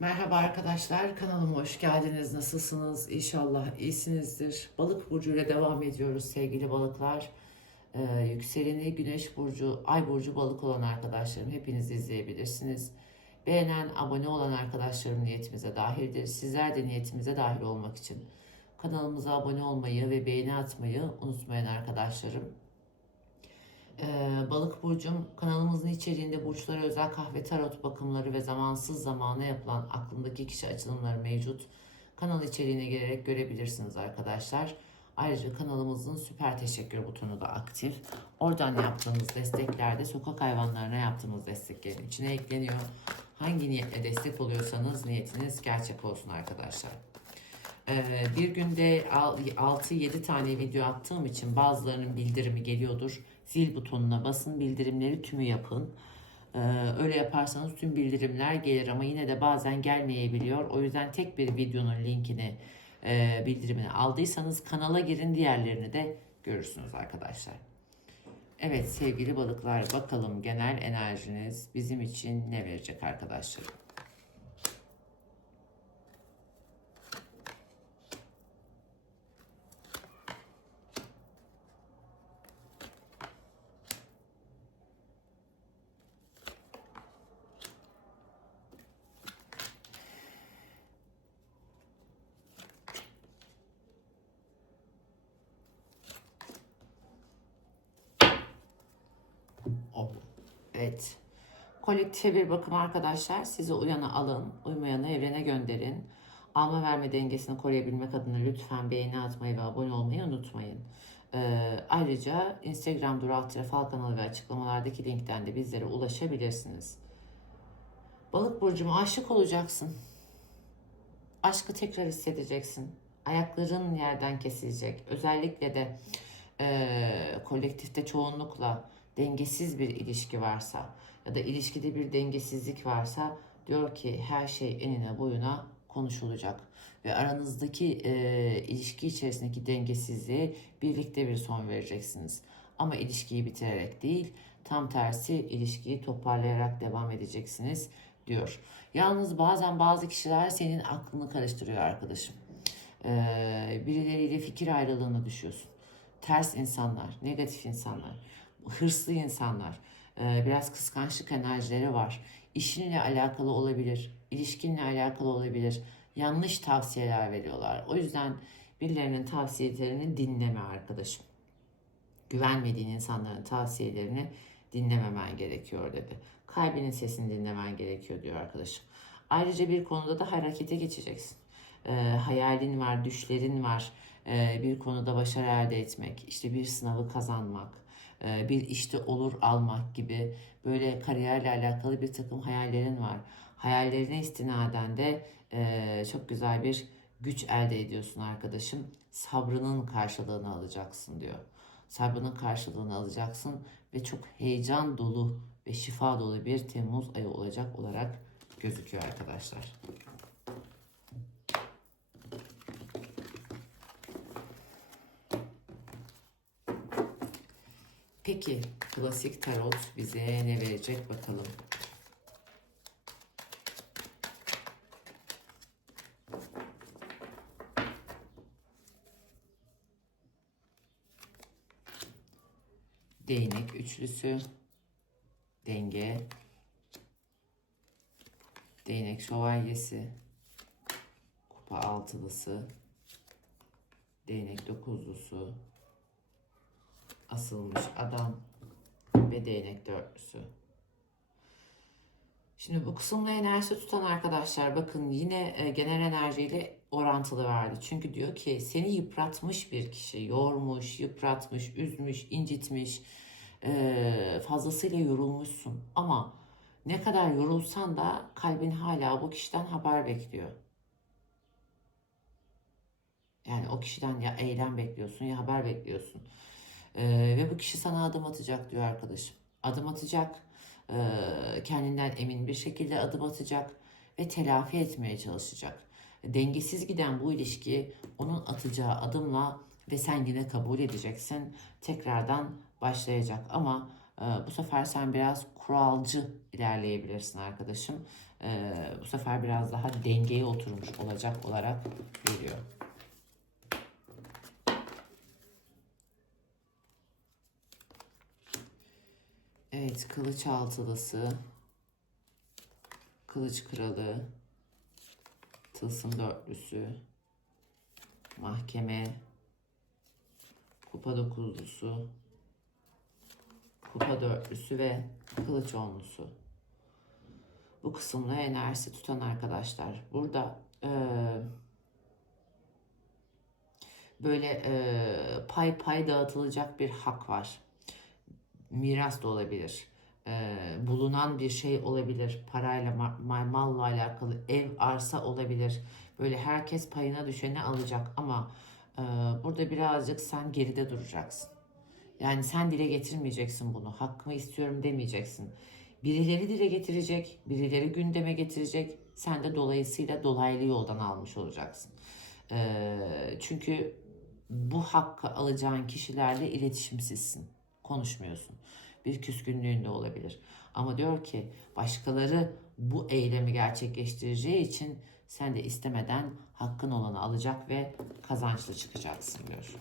Merhaba arkadaşlar, kanalıma hoş geldiniz. Nasılsınız? İnşallah iyisinizdir. Balık burcu ile devam ediyoruz sevgili balıklar. Ee, yükseleni Güneş burcu, Ay burcu balık olan arkadaşlarım hepiniz izleyebilirsiniz. Beğenen, abone olan arkadaşlarım niyetimize dahildir. Sizler de niyetimize dahil olmak için kanalımıza abone olmayı ve beğeni atmayı unutmayın arkadaşlarım. Ee, Balık burcum kanalımızın içeriğinde burçlara özel kahve tarot bakımları ve zamansız zamana yapılan aklındaki kişi açılımları mevcut. Kanal içeriğine girerek görebilirsiniz arkadaşlar. Ayrıca kanalımızın süper teşekkür butonu da aktif. Oradan yaptığımız desteklerde sokak hayvanlarına yaptığımız desteklerin içine ekleniyor. Hangi niyetle destek oluyorsanız niyetiniz gerçek olsun arkadaşlar. Ee, bir günde 6-7 tane video attığım için bazılarının bildirimi geliyordur. Zil butonuna basın, bildirimleri tümü yapın. Ee, öyle yaparsanız tüm bildirimler gelir ama yine de bazen gelmeyebiliyor. O yüzden tek bir videonun linkini, e, bildirimini aldıysanız kanala girin diğerlerini de görürsünüz arkadaşlar. Evet sevgili balıklar bakalım genel enerjiniz bizim için ne verecek arkadaşlar? O. Evet. Kolektife bir bakım arkadaşlar. Sizi uyana alın, uymayanı evrene gönderin. Alma verme dengesini koruyabilmek adına lütfen beğeni atmayı ve abone olmayı unutmayın. Ee, ayrıca Instagram Dural Fal kanalı ve açıklamalardaki linkten de bizlere ulaşabilirsiniz. Balık burcuma aşık olacaksın. Aşkı tekrar hissedeceksin. Ayakların yerden kesilecek. Özellikle de e, kolektifte çoğunlukla dengesiz bir ilişki varsa ya da ilişkide bir dengesizlik varsa diyor ki her şey enine boyuna konuşulacak ve aranızdaki e, ilişki içerisindeki dengesizliğe birlikte bir son vereceksiniz. Ama ilişkiyi bitirerek değil, tam tersi ilişkiyi toparlayarak devam edeceksiniz diyor. Yalnız bazen bazı kişiler senin aklını karıştırıyor arkadaşım. Ee, birileriyle fikir ayrılığına düşüyorsun. Ters insanlar, negatif insanlar, hırslı insanlar, ee, biraz kıskançlık enerjileri var. İşinle alakalı olabilir, ilişkinle alakalı olabilir. Yanlış tavsiyeler veriyorlar. O yüzden birilerinin tavsiyelerini dinleme arkadaşım. Güvenmediğin insanların tavsiyelerini dinlememen gerekiyor dedi. Kalbinin sesini dinlemen gerekiyor diyor arkadaşım. Ayrıca bir konuda da harekete geçeceksin. Ee, hayalin var, düşlerin var. Ee, bir konuda başarı elde etmek, işte bir sınavı kazanmak, e, bir işte olur almak gibi böyle kariyerle alakalı bir takım hayallerin var. Hayallerine istinaden de e, çok güzel bir güç elde ediyorsun arkadaşım. Sabrının karşılığını alacaksın diyor. Sabrının karşılığını alacaksın ve çok heyecan dolu ve şifa dolu bir Temmuz ayı olacak olarak gözüküyor arkadaşlar. Peki klasik tarot bize ne verecek bakalım. Değnek üçlüsü, denge, değnek şövalyesi, kupa altılısı, değnek dokuzlusu, asılmış adam ve değnek dörtlüsü. Şimdi bu kısımla enerji tutan arkadaşlar bakın yine e, genel enerjiyle orantılı verdi. Çünkü diyor ki seni yıpratmış bir kişi, yormuş, yıpratmış, üzmüş, incitmiş, e, fazlasıyla yorulmuşsun. Ama ne kadar yorulsan da kalbin hala bu kişiden haber bekliyor. Yani o kişiden ya eylem bekliyorsun ya haber bekliyorsun. Ee, ve bu kişi sana adım atacak diyor arkadaşım. Adım atacak, e, kendinden emin bir şekilde adım atacak ve telafi etmeye çalışacak. Dengesiz giden bu ilişki onun atacağı adımla ve sen yine kabul edeceksin. Tekrardan başlayacak ama Ee, bu sefer sen biraz kuralcı ilerleyebilirsin arkadaşım. Ee, bu sefer biraz daha dengeye oturmuş olacak olarak geliyor. Evet, kılıç altılısı, kılıç kralı, tılsım dörtlüsü, mahkeme, kupa dokuzlusu, kupa dörtlüsü ve kılıç onlusu. Bu kısımda enerjisi tutan arkadaşlar. Burada eee, böyle eee, pay pay dağıtılacak bir hak var. Miras da olabilir. Eee, bulunan bir şey olabilir. Parayla, ma- ma- malla alakalı ev, arsa olabilir. Böyle herkes payına düşeni alacak ama eee, burada birazcık sen geride duracaksın. Yani sen dile getirmeyeceksin bunu. Hakkımı istiyorum demeyeceksin. Birileri dile getirecek, birileri gündeme getirecek. Sen de dolayısıyla dolaylı yoldan almış olacaksın. Ee, çünkü bu hakkı alacağın kişilerle iletişimsizsin. Konuşmuyorsun. Bir küskünlüğün de olabilir. Ama diyor ki başkaları bu eylemi gerçekleştireceği için sen de istemeden hakkın olanı alacak ve kazançlı çıkacaksın diyor.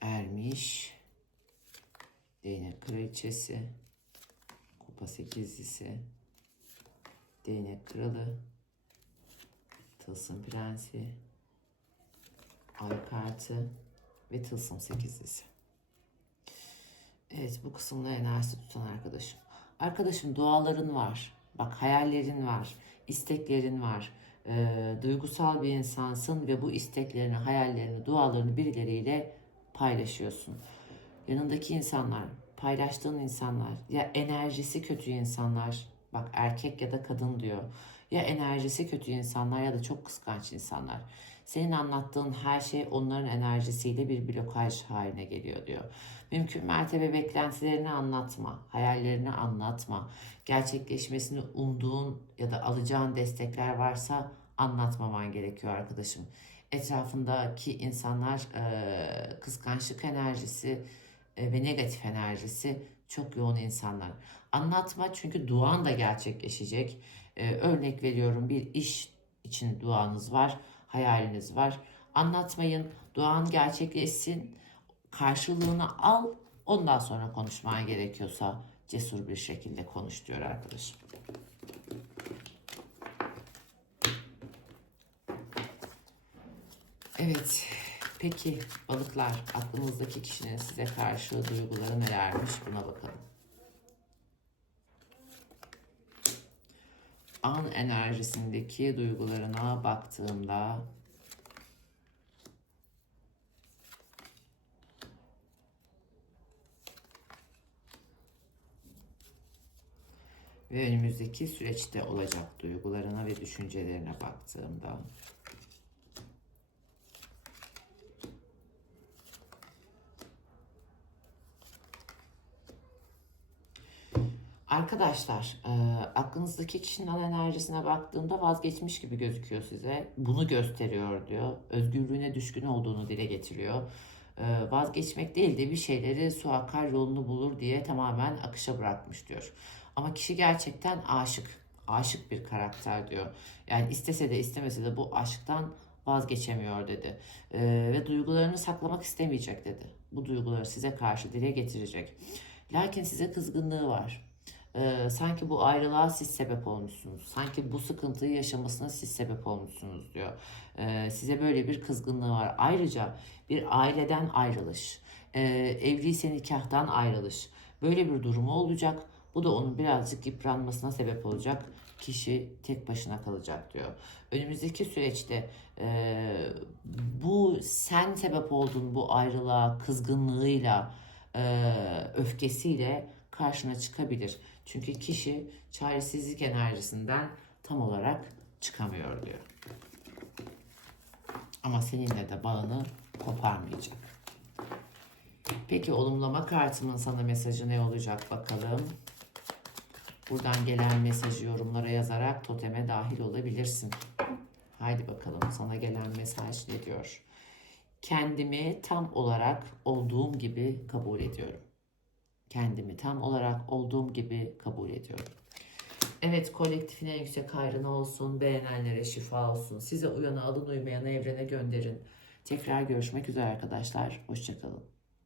Ermiş, değnek kraliçesi, kupa sekizlisi, değnek kralı, tılsım prensi, ay kartı ve tılsım sekizlisi. Evet bu kısımda enerjisi tutan arkadaşım. Arkadaşım duaların var. Bak hayallerin var. isteklerin var. Ee, duygusal bir insansın ve bu isteklerini, hayallerini, dualarını birileriyle paylaşıyorsun. Yanındaki insanlar, paylaştığın insanlar ya enerjisi kötü insanlar, bak erkek ya da kadın diyor. Ya enerjisi kötü insanlar ya da çok kıskanç insanlar. Senin anlattığın her şey onların enerjisiyle bir blokaj haline geliyor diyor. Mümkün mertebe beklentilerini anlatma, hayallerini anlatma. Gerçekleşmesini umduğun ya da alacağın destekler varsa anlatmaman gerekiyor arkadaşım. Etrafındaki insanlar e, kıskançlık enerjisi e, ve negatif enerjisi çok yoğun insanlar. Anlatma çünkü duan da gerçekleşecek. E, örnek veriyorum bir iş için duanız var, hayaliniz var. Anlatmayın, duan gerçekleşsin, karşılığını al, ondan sonra konuşman gerekiyorsa cesur bir şekilde konuş diyor arkadaşım. Evet, peki balıklar aklınızdaki kişinin size karşı duyguları nelermiş buna bakalım. An enerjisindeki duygularına baktığımda ve önümüzdeki süreçte olacak duygularına ve düşüncelerine baktığımda Arkadaşlar, e, aklınızdaki kişinin an enerjisine baktığımda vazgeçmiş gibi gözüküyor size. Bunu gösteriyor diyor. Özgürlüğüne düşkün olduğunu dile getiriyor. E, vazgeçmek değil de bir şeyleri su akar yolunu bulur diye tamamen akışa bırakmış diyor. Ama kişi gerçekten aşık. Aşık bir karakter diyor. Yani istese de istemese de bu aşktan vazgeçemiyor dedi. E, ve duygularını saklamak istemeyecek dedi. Bu duyguları size karşı dile getirecek. Lakin size kızgınlığı var. Ee, sanki bu ayrılığa siz sebep olmuşsunuz. Sanki bu sıkıntıyı yaşamasına siz sebep olmuşsunuz diyor. Ee, size böyle bir kızgınlığı var. Ayrıca bir aileden ayrılış, e, evliyse nikahtan ayrılış. Böyle bir durumu olacak. Bu da onun birazcık yıpranmasına sebep olacak. Kişi tek başına kalacak diyor. Önümüzdeki süreçte e, bu sen sebep oldun bu ayrılığa, kızgınlığıyla, e, öfkesiyle karşına çıkabilir. Çünkü kişi çaresizlik enerjisinden tam olarak çıkamıyor diyor. Ama seninle de bağını koparmayacak. Peki olumlama kartımın sana mesajı ne olacak bakalım. Buradan gelen mesajı yorumlara yazarak toteme dahil olabilirsin. Haydi bakalım sana gelen mesaj ne diyor? Kendimi tam olarak olduğum gibi kabul ediyorum. Kendimi tam olarak olduğum gibi kabul ediyorum. Evet kolektifine yüksek hayrına olsun. Beğenenlere şifa olsun. Size uyanı alın uymayanı evrene gönderin. Tekrar görüşmek üzere arkadaşlar. Hoşçakalın.